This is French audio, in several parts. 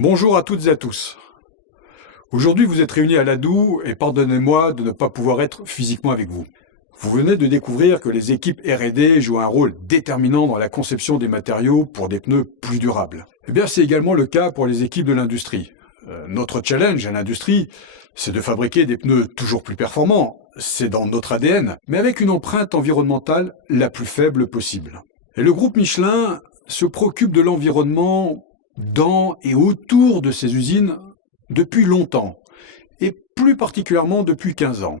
Bonjour à toutes et à tous. Aujourd'hui, vous êtes réunis à Ladoux et pardonnez-moi de ne pas pouvoir être physiquement avec vous. Vous venez de découvrir que les équipes R&D jouent un rôle déterminant dans la conception des matériaux pour des pneus plus durables. Eh bien, c'est également le cas pour les équipes de l'industrie. Notre challenge à l'industrie, c'est de fabriquer des pneus toujours plus performants. C'est dans notre ADN, mais avec une empreinte environnementale la plus faible possible. Et le groupe Michelin se préoccupe de l'environnement dans et autour de ses usines depuis longtemps, et plus particulièrement depuis 15 ans.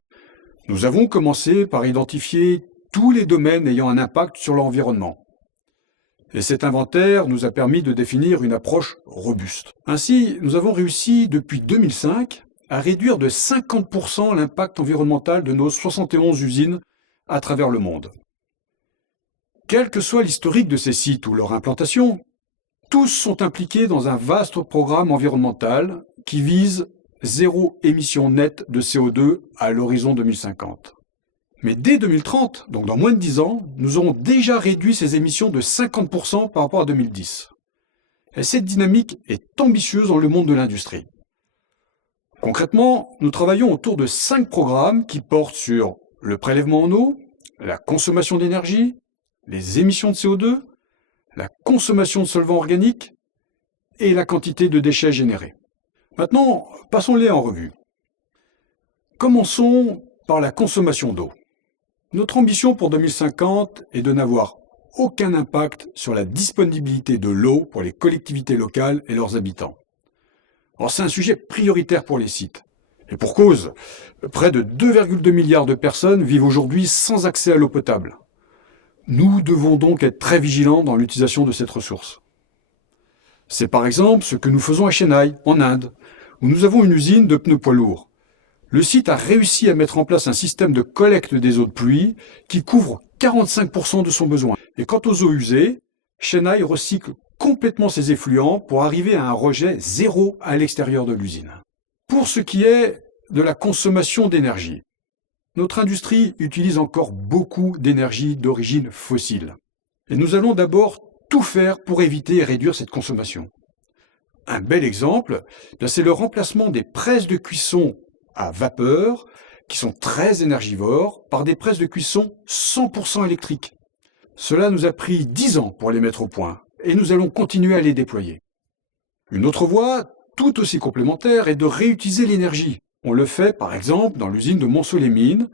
Nous avons commencé par identifier tous les domaines ayant un impact sur l'environnement. Et cet inventaire nous a permis de définir une approche robuste. Ainsi, nous avons réussi depuis 2005 à réduire de 50% l'impact environnemental de nos 71 usines à travers le monde. Quel que soit l'historique de ces sites ou leur implantation, tous sont impliqués dans un vaste programme environnemental qui vise zéro émission nette de CO2 à l'horizon 2050. Mais dès 2030, donc dans moins de 10 ans, nous aurons déjà réduit ces émissions de 50% par rapport à 2010. Et cette dynamique est ambitieuse dans le monde de l'industrie. Concrètement, nous travaillons autour de 5 programmes qui portent sur le prélèvement en eau, la consommation d'énergie, les émissions de CO2, la consommation de solvants organiques et la quantité de déchets générés. Maintenant, passons-les en revue. Commençons par la consommation d'eau. Notre ambition pour 2050 est de n'avoir aucun impact sur la disponibilité de l'eau pour les collectivités locales et leurs habitants. Alors c'est un sujet prioritaire pour les sites. Et pour cause, près de 2,2 milliards de personnes vivent aujourd'hui sans accès à l'eau potable. Nous devons donc être très vigilants dans l'utilisation de cette ressource. C'est par exemple ce que nous faisons à Chennai, en Inde, où nous avons une usine de pneus poids lourds. Le site a réussi à mettre en place un système de collecte des eaux de pluie qui couvre 45% de son besoin. Et quant aux eaux usées, Chennai recycle complètement ses effluents pour arriver à un rejet zéro à l'extérieur de l'usine. Pour ce qui est de la consommation d'énergie, notre industrie utilise encore beaucoup d'énergie d'origine fossile. Et nous allons d'abord tout faire pour éviter et réduire cette consommation. Un bel exemple, c'est le remplacement des presses de cuisson à vapeur, qui sont très énergivores, par des presses de cuisson 100% électriques. Cela nous a pris 10 ans pour les mettre au point, et nous allons continuer à les déployer. Une autre voie, tout aussi complémentaire, est de réutiliser l'énergie. On le fait par exemple dans l'usine de Montceau-les-Mines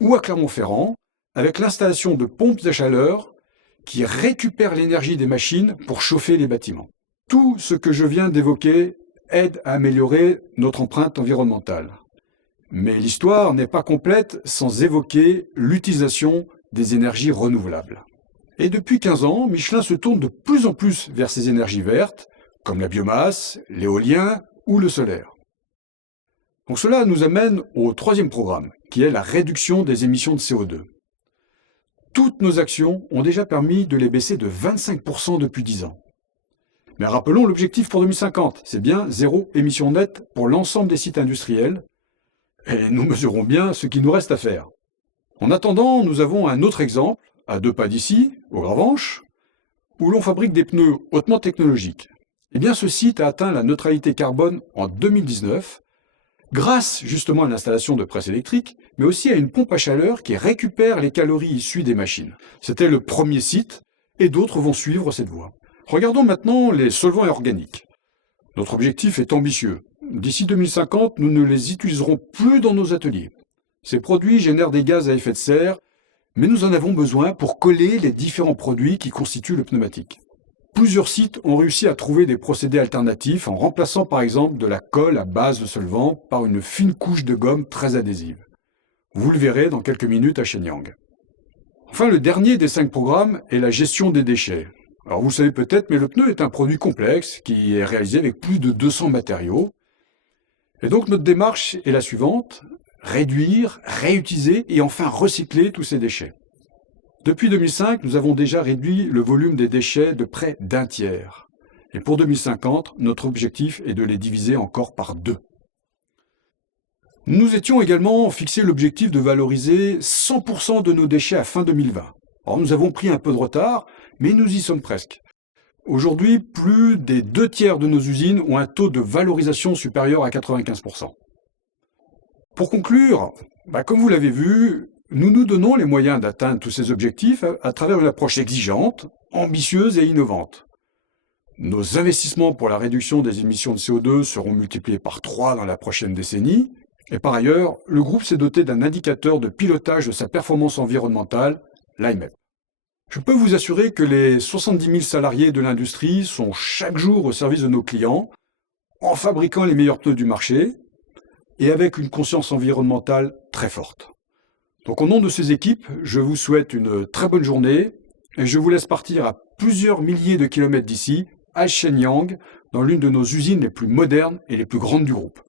ou à Clermont-Ferrand, avec l'installation de pompes à chaleur qui récupèrent l'énergie des machines pour chauffer les bâtiments. Tout ce que je viens d'évoquer aide à améliorer notre empreinte environnementale. Mais l'histoire n'est pas complète sans évoquer l'utilisation des énergies renouvelables. Et depuis 15 ans, Michelin se tourne de plus en plus vers ces énergies vertes, comme la biomasse, l'éolien ou le solaire. Donc cela nous amène au troisième programme, qui est la réduction des émissions de CO2. Toutes nos actions ont déjà permis de les baisser de 25% depuis 10 ans. Mais rappelons l'objectif pour 2050, c'est bien zéro émission nette pour l'ensemble des sites industriels, et nous mesurons bien ce qu'il nous reste à faire. En attendant, nous avons un autre exemple, à 2 pas d'ici, au Gravenche, où l'on fabrique des pneus hautement technologiques. Eh bien, ce site a atteint la neutralité carbone en 2019, grâce justement à l'installation de presses électriques, mais aussi à une pompe à chaleur qui récupère les calories issues des machines. C'était le premier site, et d'autres vont suivre cette voie. Regardons maintenant les solvants organiques. Notre objectif est ambitieux. D'ici 2050, nous ne les utiliserons plus dans nos ateliers. Ces produits génèrent des gaz à effet de serre, mais nous en avons besoin pour coller les différents produits qui constituent le pneumatique. Plusieurs sites ont réussi à trouver des procédés alternatifs en remplaçant par exemple de la colle à base de solvant par une fine couche de gomme très adhésive. Vous le verrez dans quelques minutes à Shenyang. Enfin, le dernier des 5 programmes est la gestion des déchets. Alors vous le savez peut-être, mais le pneu est un produit complexe qui est réalisé avec plus de 200 matériaux. Et donc notre démarche est la suivante, réduire, réutiliser et enfin recycler tous ces déchets. Depuis 2005, nous avons déjà réduit le volume des déchets de près d'un tiers. Et pour 2050, notre objectif est de les diviser encore par 2. Nous étions également fixé l'objectif de valoriser 100% de nos déchets à fin 2020. Alors nous avons pris un peu de retard, mais nous y sommes presque. Aujourd'hui, plus des 2 tiers de nos usines ont un taux de valorisation supérieur à 95%. Pour conclure, comme vous l'avez vu, nous nous donnons les moyens d'atteindre tous ces objectifs à travers une approche exigeante, ambitieuse et innovante. Nos investissements pour la réduction des émissions de CO2 seront multipliés par 3 dans la prochaine décennie. Et par ailleurs, le groupe s'est doté d'un indicateur de pilotage de sa performance environnementale, l'IMEP. Je peux vous assurer que les 70 000 salariés de l'industrie sont chaque jour au service de nos clients, en fabriquant les meilleurs pneus du marché et avec une conscience environnementale très forte. Donc au nom de ces équipes, je vous souhaite une très bonne journée et je vous laisse partir à plusieurs milliers de kilomètres d'ici, à Shenyang, dans l'une de nos usines les plus modernes et les plus grandes du groupe.